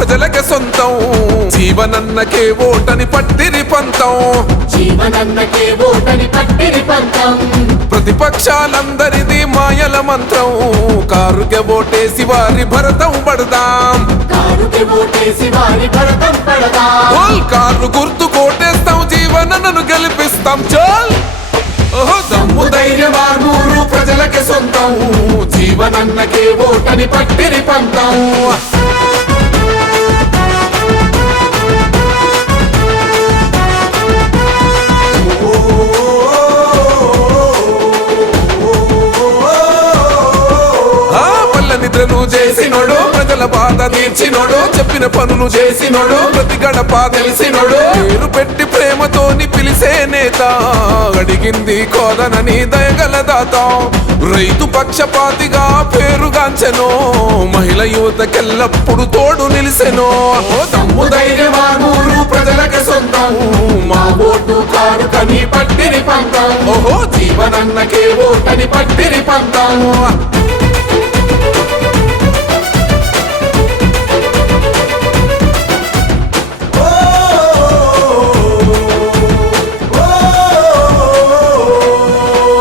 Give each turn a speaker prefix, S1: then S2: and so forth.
S1: ప్రజలకే సొంతం. జీవనన్నకే ఓటని పట్టిరి పంతం.
S2: జీవనన్నకే ఓటని పట్టిరి పంతం.
S1: ప్రతిపక్షాలందరిది మాయల మంత్రం. కారుకే ఓటేసి వారి భరతం పడదాం.
S2: కారుకి ఓటేసి వారి భరతం పడదా.
S1: కారు గుర్తు కోటేస్తాం జీవనన్నను గెలిపిస్తాం. చల్! ఓహో దమ్ము ధైర్యం ఆర్మూరు ప్రజలకే సొంతం. జీవనన్నకే ఓటని పట్టిరి పంతం. పల్ల చేసినోడు ప్రజల బాధ తీర్చినోడు చెప్పిన పనులు చేసినోడు ప్రతి గడప తెలిసినోడు. పేరు పెట్టి ప్రేమతోని పిలిసే నేత అడిగింది కోదనని దయగల దాత. రైతు పక్షపాతిగా పేరుగాంచెను మహిళ యువతకెల్లప్పుడు తోడు నిలిసెను ఓ దమ్ము ధైర్యమానూరు ప్రజలకి సొంతం. మా ఓటు కారు కని పట్టిరి పంతం. ఓహో జీవనన్నకే ఓటని పట్టిని పంతాము